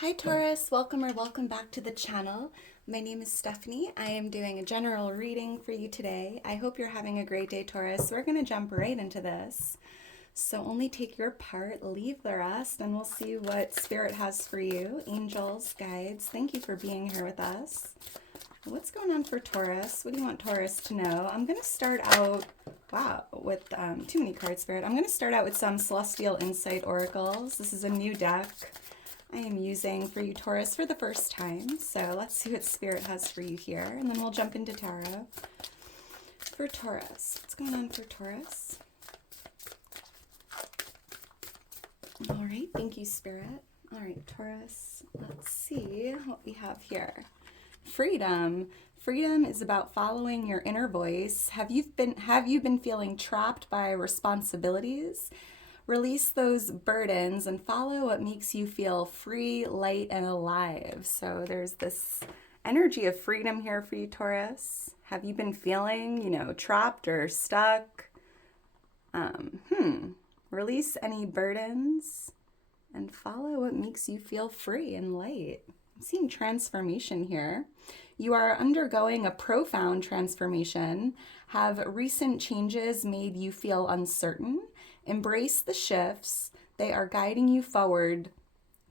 Hi Taurus, welcome or welcome back to the channel. My name is Stephanie. I am doing a general reading for you today. I hope you're having a great day, Taurus. We're going to jump right into this. So only take your part, leave the rest, and we'll see what Spirit has for you. Angels, guides, thank you for being here with us. What's going on for Taurus? What do you want Taurus to know? I'm going to start out, with too many cards, Spirit. I'm going to start out with some Celestial Insight Oracles. This is a new deck I am using for you, Taurus, for the first time. So let's see what Spirit has for you here, and then we'll jump into tarot. For Taurus, what's going on for Taurus? All right, thank you, Spirit. All right, Taurus, let's see what we have here. Freedom. Freedom is about following your inner voice. Have you been feeling trapped by responsibilities? Release those burdens and follow what makes you feel free, light, and alive. So there's this energy of freedom here for you, Taurus. Have you been feeling, trapped or stuck? Release any burdens and follow what makes you feel free and light. I'm seeing transformation here. You are undergoing a profound transformation. Have recent changes made you feel uncertain? Embrace the shifts. They are guiding you forward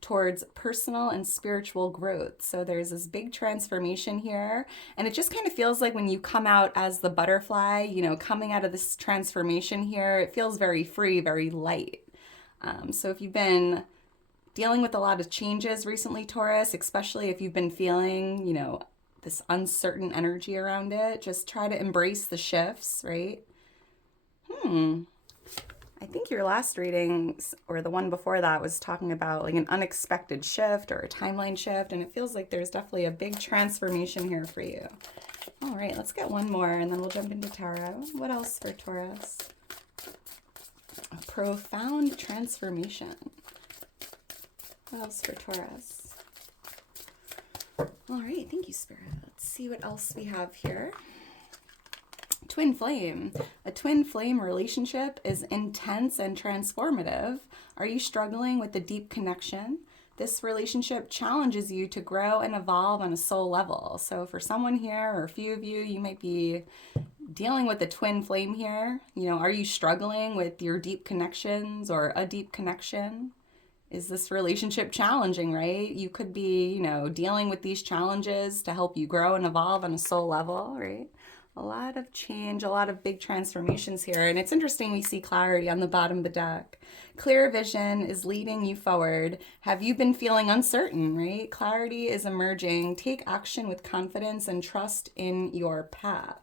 towards personal and spiritual growth. So there's this big transformation here. And it just kind of feels like when you come out as the butterfly, coming out of this transformation here, it feels very free, very light. So if you've been dealing with a lot of changes recently, Taurus, especially if you've been feeling, this uncertain energy around it, just try to embrace the shifts, right? I think your last reading, or the one before that, was talking about like an unexpected shift or a timeline shift, and it feels like there's definitely a big transformation here for you. All right, let's get one more, and then we'll jump into tarot. What else for Taurus? A profound transformation. What else for Taurus? All right, thank you, Spirit. Let's see what else we have here. Twin flame. A twin flame relationship is intense and transformative. Are you struggling with a deep connection? This relationship challenges you to grow and evolve on a soul level. So for someone here, or a few of you, you might be dealing with a twin flame here. Are you struggling with your deep connections or a deep connection? Is this relationship challenging, right? You could be, dealing with these challenges to help you grow and evolve on a soul level, right? A lot of change, a lot of big transformations here. And it's interesting, we see clarity on the bottom of the deck. Clear vision is leading you forward. Have you been feeling uncertain, right? Clarity is emerging. Take action with confidence and trust in your path.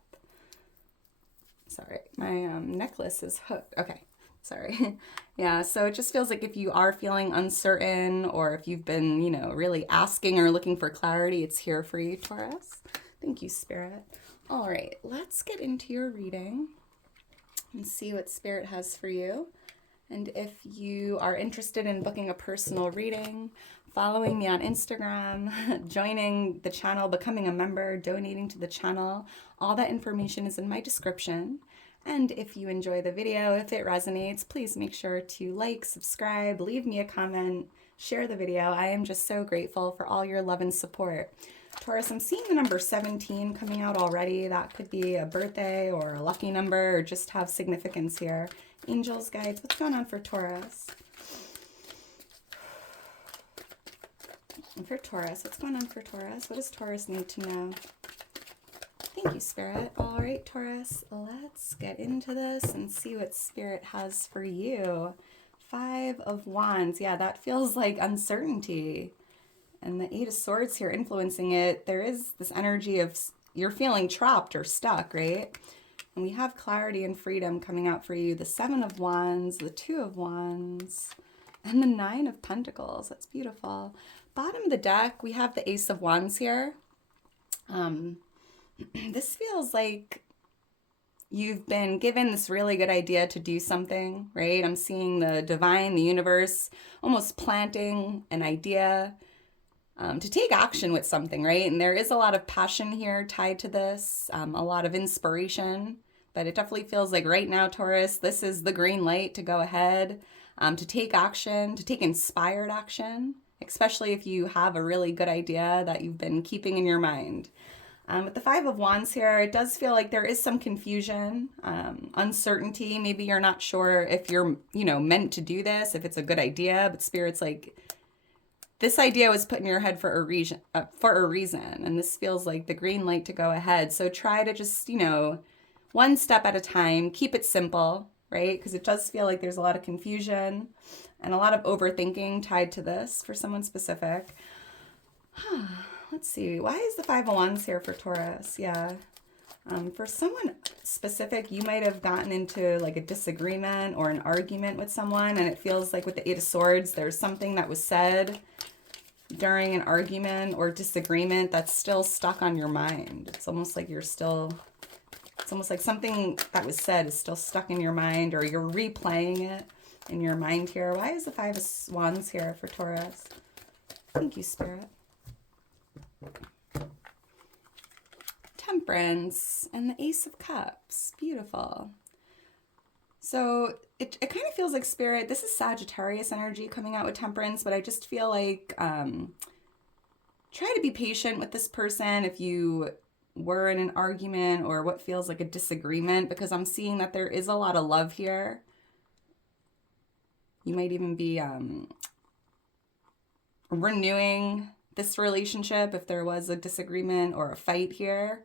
Sorry, my necklace is hooked. Okay, sorry. Yeah, so it just feels like if you are feeling uncertain, or if you've been, really asking or looking for clarity, it's here for you, Taurus. Thank you, Spirit. All right, let's get into your reading and see what Spirit has for you. And if you are interested in booking a personal reading, following me on Instagram, joining the channel, becoming a member, donating to the channel, all that information is in my description. And if you enjoy the video, if it resonates, please make sure to like, subscribe, leave me a comment, share the video. I am just so grateful for all your love and support. Taurus, I'm seeing the number 17 coming out already. That could be a birthday or a lucky number, or just have significance here. Angels, guides, what's going on for Taurus? And for Taurus, what's going on for Taurus? What does Taurus need to know? Thank you, Spirit. All right, Taurus, let's get into this and see what Spirit has for you. 5 of Wands. Yeah, that feels like uncertainty. And the 8 of Swords here influencing it. There is this energy of you're feeling trapped or stuck, right? And we have clarity and freedom coming out for you. The 7 of Wands, the 2 of Wands, and the 9 of Pentacles. That's beautiful. Bottom of the deck, we have the Ace of Wands here. This feels like you've been given this really good idea to do something, right? I'm seeing the divine, the universe, almost planting an idea to take action with something, right? And there is a lot of passion here tied to this, a lot of inspiration, but it definitely feels like right now, Taurus, this is the green light to go ahead, to take action, to take inspired action. especially if you have a really good idea that you've been keeping in your mind. With the Five of Wands here, it does feel like there is some confusion, uncertainty. Maybe you're not sure if you're, meant to do this, if it's a good idea, but Spirit's like, this idea was put in your head for a reason, and this feels like the green light to go ahead. So try to just, one step at a time, keep it simple, right? Because it does feel like there's a lot of confusion and a lot of overthinking tied to this for someone specific. Let's see. Why is the Five of Wands here for Taurus? Yeah. For someone specific, you might have gotten into like a disagreement or an argument with someone, and it feels like with the Eight of Swords, there's something that was said during an argument or disagreement that's still stuck on your mind. It's almost like it's almost like something that was said is still stuck in your mind, or you're replaying it in your mind here. Why is the Five of Wands here for Taurus? Thank you, Spirit. Temperance and the Ace of Cups. Beautiful. So it kind of feels like Spirit, this is Sagittarius energy coming out with Temperance, but I just feel like try to be patient with this person if you were in an argument or what feels like a disagreement, because I'm seeing that there is a lot of love here. You might even be renewing this relationship if there was a disagreement or a fight here.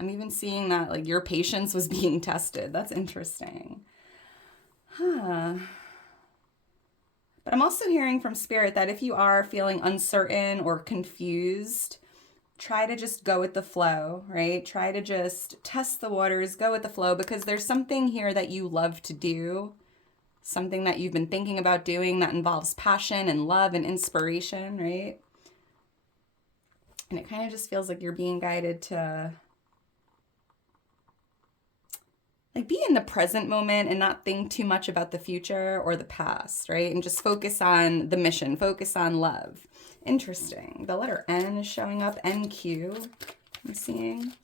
I'm even seeing that like your patience was being tested. That's interesting. But I'm also hearing from Spirit that if you are feeling uncertain or confused, try to just go with the flow, right? Try to just test the waters, go with the flow, because there's something here that you love to do, something that you've been thinking about doing that involves passion and love and inspiration, right? And it kind of just feels like you're being guided to like be in the present moment and not think too much about the future or the past, right? And just focus on the mission, focus on love. Interesting. The letter N is showing up, NQ, I'm seeing.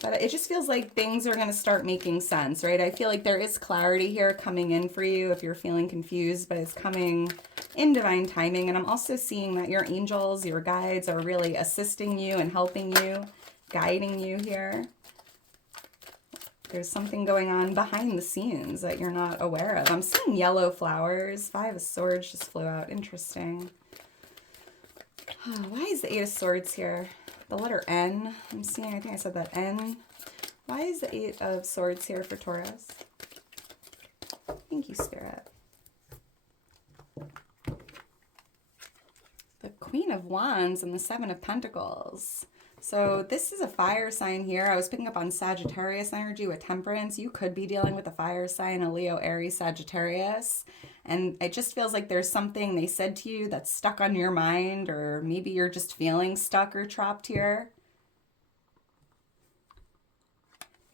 But it just feels like things are going to start making sense, right? I feel like there is clarity here coming in for you if you're feeling confused, but it's coming in divine timing. And I'm also seeing that your angels, your guides are really assisting you and helping you, guiding you here. There's something going on behind the scenes that you're not aware of. I'm seeing yellow flowers. Five of Swords just flew out. Interesting. Why is the Eight of Swords here? The letter N. I'm seeing, I think I said that, N. Why is the Eight of Swords here for Taurus? Thank you, Spirit. The Queen of Wands and the Seven of Pentacles. So this is a fire sign here. I was picking up on Sagittarius energy with Temperance. You could be dealing with a fire sign, a Leo, Aries, Sagittarius. And it just feels like there's something they said to you that's stuck on your mind, or maybe you're just feeling stuck or trapped here.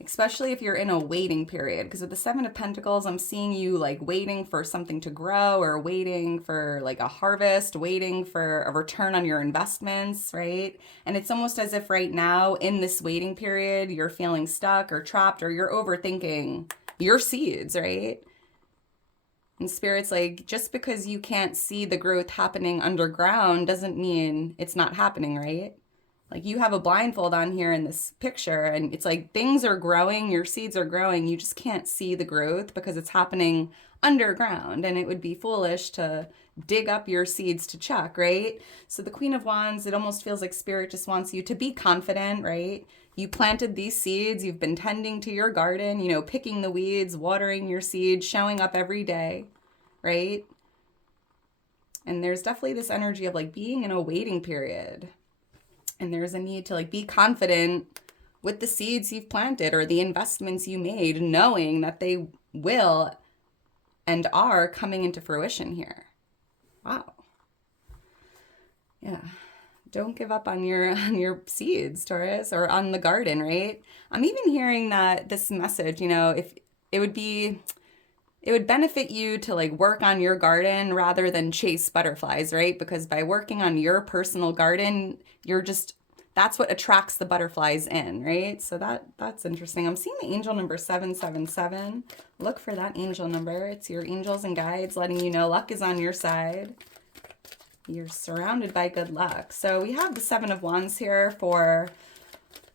Especially if you're in a waiting period, because with the Seven of Pentacles, I'm seeing you like waiting for something to grow, or waiting for like a harvest, waiting for a return on your investments, right? And it's almost as if right now in this waiting period, you're feeling stuck or trapped, or you're overthinking your seeds, right? And Spirit's like, just because you can't see the growth happening underground doesn't mean it's not happening, right? Like you have a blindfold on here in this picture, and it's like things are growing, your seeds are growing, you just can't see the growth because it's happening underground, and it would be foolish to dig up your seeds to check, right? So the Queen of Wands, it almost feels like Spirit just wants you to be confident, right? You planted these seeds, you've been tending to your garden, you know, picking the weeds, watering your seeds, showing up every day, right? And there's definitely this energy of like being in a waiting period. And there's a need to like be confident with the seeds you've planted or the investments you made, knowing that they will and are coming into fruition here. Wow. Yeah. Don't give up on your seeds, Taurus, or on the garden, right? I'm even hearing that this message, you know, if it would benefit you to like work on your garden rather than chase butterflies, right? Because by working on your personal garden, you're just that's what attracts the butterflies in, right? So that's interesting. I'm seeing the angel number 777. Look for that angel number. It's your angels and guides letting you know luck is on your side. You're surrounded by good luck. So we have the Seven of Wands here for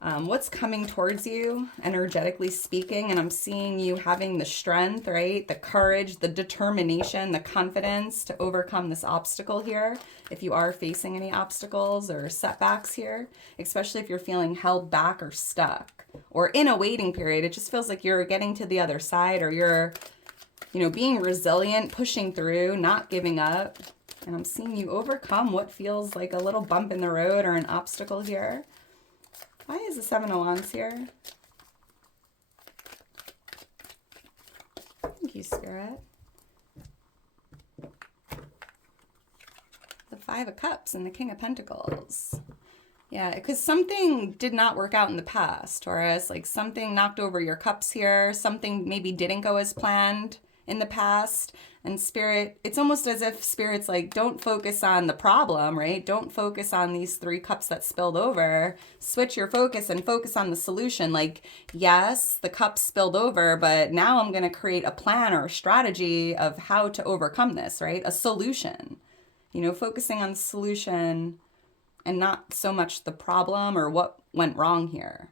what's coming towards you, energetically speaking. And I'm seeing you having the strength, right? The courage, the determination, the confidence to overcome this obstacle here. If you are facing any obstacles or setbacks here, especially if you're feeling held back or stuck or in a waiting period, it just feels like you're getting to the other side, or you're, you know, being resilient, pushing through, not giving up. And I'm seeing you overcome what feels like a little bump in the road or an obstacle here. Why is the Seven of Wands here? Thank you, Spirit. The Five of Cups and the King of Pentacles. Yeah, because something did not work out in the past, Taurus. Like something knocked over your cups here. Something maybe didn't go as planned in the past. And Spirit, it's almost as if Spirit's like, don't focus on the problem, right? Don't focus on these three cups that spilled over. Switch your focus and focus on the solution. Like, yes, the cups spilled over, but now I'm going to create a plan or a strategy of how to overcome this, right? A solution. You know, focusing on the solution and not so much the problem or what went wrong here.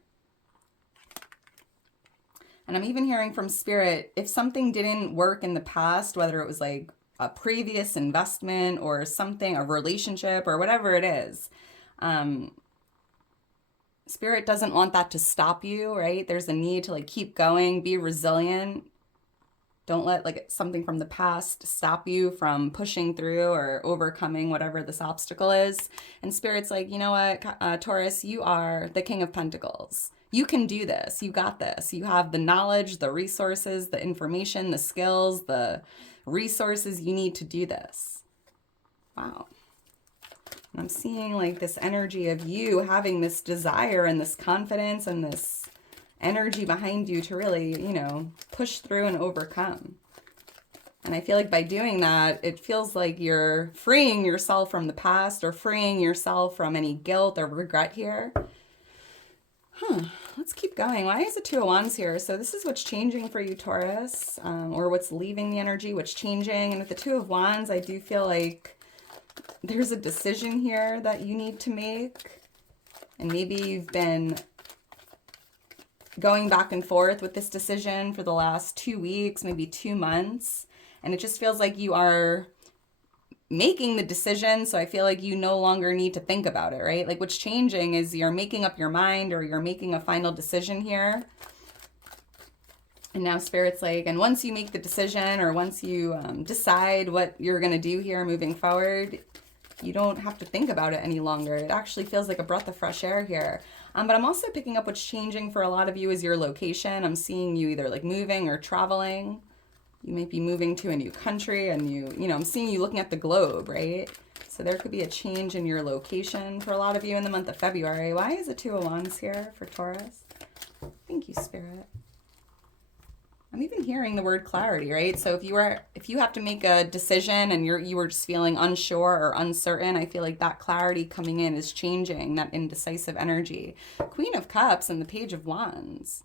And I'm even hearing from Spirit, if something didn't work in the past, whether it was like a previous investment or something, a relationship or whatever it is, Spirit doesn't want that to stop you, right? There's a need to like keep going, be resilient. Don't let like something from the past stop you from pushing through or overcoming whatever this obstacle is. And Spirit's like, you know what, Taurus, you are the King of Pentacles. You can do this. You got this. You have the knowledge, the resources, the information, the skills, the resources you need to do this. Wow. And I'm seeing like this energy of you having this desire and this confidence and this energy behind you to really, you know, push through and overcome. And I feel like by doing that, it feels like you're freeing yourself from the past or freeing yourself from any guilt or regret here. Let's keep going. Why is the Two of Wands here? So this is what's changing for you, Taurus, or what's leaving the energy, what's changing. And with the Two of Wands, I do feel like there's a decision here that you need to make. And maybe you've been going back and forth with this decision for the last 2 weeks, maybe 2 months. And it just feels like you are making the decision, so I feel like you no longer need to think about it, right? Like what's changing is you're making up your mind or you're making a final decision here. And now Spirit's like, and once you make the decision or once you decide what you're going to do here moving forward, you don't have to think about it any longer. It actually feels like a breath of fresh air here. But I'm also picking up what's changing for a lot of you is your location. I'm seeing you either like moving or traveling. You might be moving to a new country and you know, I'm seeing you looking at the globe, right? So there could be a change in your location for a lot of you in the month of February. Why is the Two of Wands here for Taurus? Thank you, Spirit. I'm even hearing the word clarity, right? So if you have to make a decision and you were just feeling unsure or uncertain, I feel like that clarity coming in is changing that indecisive energy. Queen of Cups and the Page of Wands.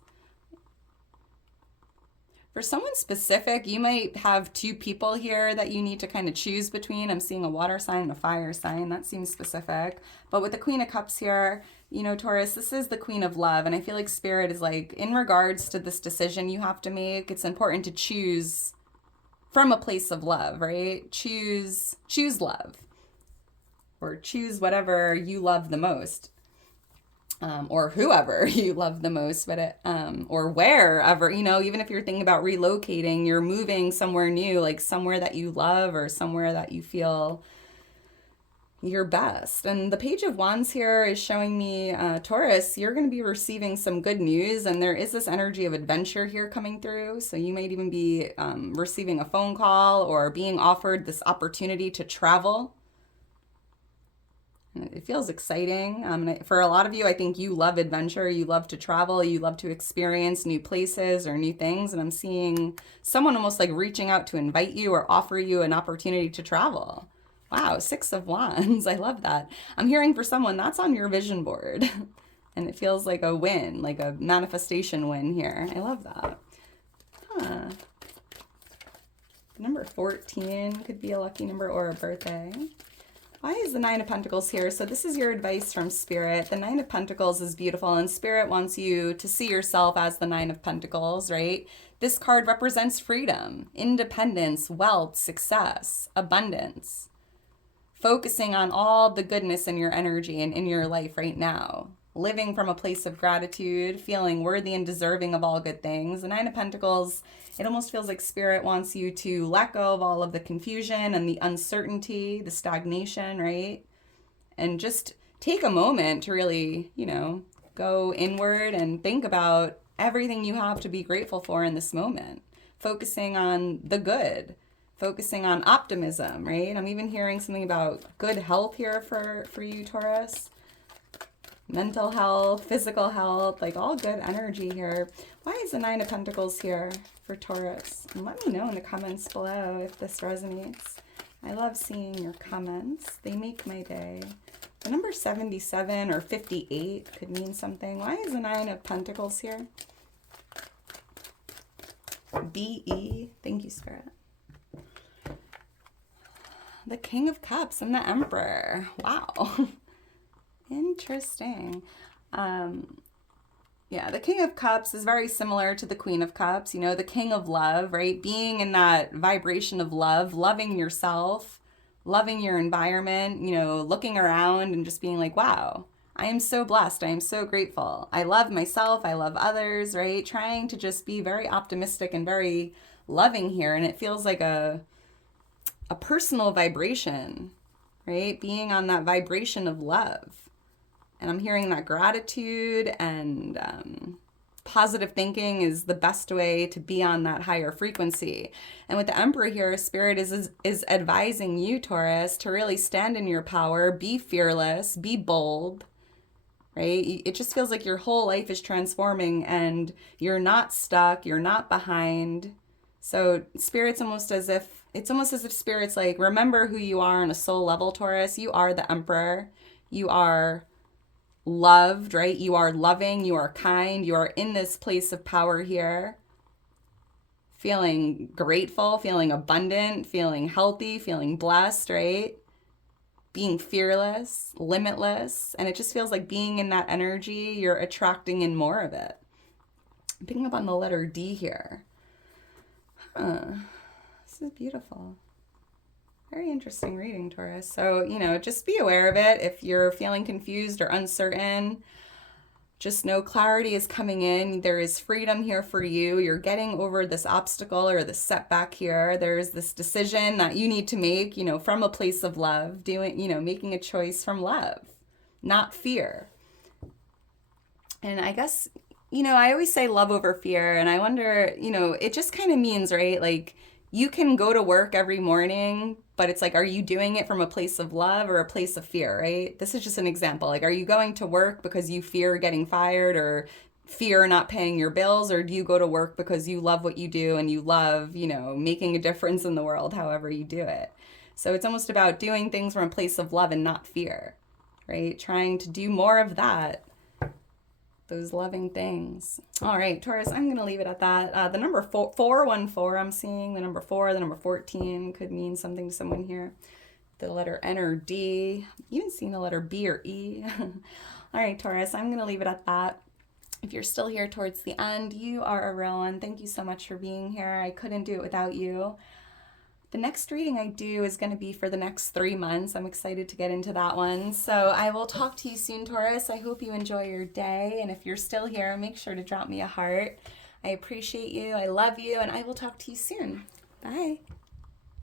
For someone specific, you might have two people here that you need to kind of choose between. I'm seeing a water sign and a fire sign. That seems specific. But with the Queen of Cups here, you know, Taurus, this is the Queen of Love. And I feel like Spirit is like, in regards to this decision you have to make, it's important to choose from a place of love, right? Choose love. Or choose whatever you love the most. Or whoever you love the most, but or wherever, you know, even if you're thinking about relocating, you're moving somewhere new, like somewhere that you love or somewhere that you feel your best. And the Page of Wands here is showing me, Taurus, you're going to be receiving some good news, and there is this energy of adventure here coming through. So you might even be receiving a phone call or being offered this opportunity to travel. It feels exciting. For a lot of you, I think you love adventure. You love to travel. You love to experience new places or new things. And I'm seeing someone almost like reaching out to invite you or offer you an opportunity to travel. Wow, Six of Wands. I love that. I'm hearing for someone that's on your vision board. And it feels like a win, like a manifestation win here. I love that. Huh. Number 14 could be a lucky number or a birthday. Why is the Nine of Pentacles here? So this is your advice from Spirit. The Nine of Pentacles is beautiful, and Spirit wants you to see yourself as the Nine of Pentacles, right? This card represents freedom, independence, wealth, success, abundance. Focusing on all the goodness in your energy and in your life right now. Living from a place of gratitude, feeling worthy and deserving of all good things. The Nine of Pentacles, it almost feels like Spirit wants you to let go of all of the confusion and the uncertainty, the stagnation, right? And just take a moment to really, go inward and think about everything you have to be grateful for in this moment. Focusing on the good, focusing on optimism, right? I'm even hearing something about good health here for you, Taurus. Mental health, physical health, like all good energy here. Why is the Nine of Pentacles here for Taurus? And let me know in the comments below if this resonates. I love seeing your comments. They make my day. The number 77 or 58 could mean something. Why is the Nine of Pentacles here? BE. Thank you, Spirit. The King of Cups and the Emperor. Wow. Interesting. Yeah, the King of Cups is very similar to the Queen of Cups, the King of Love, right? Being in that vibration of love, loving yourself, loving your environment, looking around and just being like, wow, I am so blessed. I am so grateful. I love myself. I love others, right? Trying to just be very optimistic and very loving here. And it feels like a personal vibration, right? Being on that vibration of love. And I'm hearing that gratitude and positive thinking is the best way to be on that higher frequency. And with the Emperor here, Spirit is advising you, Taurus, to really stand in your power, be fearless, be bold, right? It just feels like your whole life is transforming and you're not stuck, you're not behind. So Spirit's almost as if Spirit's like, remember who you are on a soul level, Taurus. You are the Emperor. You are loved, right? You are loving, you are kind, you are in this place of power here, feeling grateful, feeling abundant, feeling healthy, feeling blessed, right? Being fearless, limitless, and it just feels like being in that energy, you're attracting in more of it. I'm picking up on the letter D here. This is beautiful. Very interesting reading, Taurus. So, just be aware of it. If you're feeling confused or uncertain, just know clarity is coming in. There is freedom here for you. You're getting over this obstacle or this setback here. There's this decision that you need to make, from a place of love, making a choice from love, not fear. And I guess, I always say love over fear. And I wonder, it just kind of means, right? Like, you can go to work every morning, but it's like, are you doing it from a place of love or a place of fear, right? This is just an example. Like, are you going to work because you fear getting fired or fear not paying your bills? Or do you go to work because you love what you do and you love, making a difference in the world, however you do it? So it's almost about doing things from a place of love and not fear, right? Trying to do more of that. Those loving things. All right, Taurus, I'm going to leave it at that. The number 414, I'm seeing the number 4, the number 14 could mean something to someone here. The letter N or D, even seeing the letter B or E. All right, Taurus, I'm going to leave it at that. If you're still here towards the end, you are a real one. Thank you so much for being here. I couldn't do it without you. The next reading I do is going to be for the next 3 months. I'm excited to get into that one. So I will talk to you soon, Taurus. I hope you enjoy your day. And if you're still here, make sure to drop me a heart. I appreciate you. I love you. And I will talk to you soon. Bye.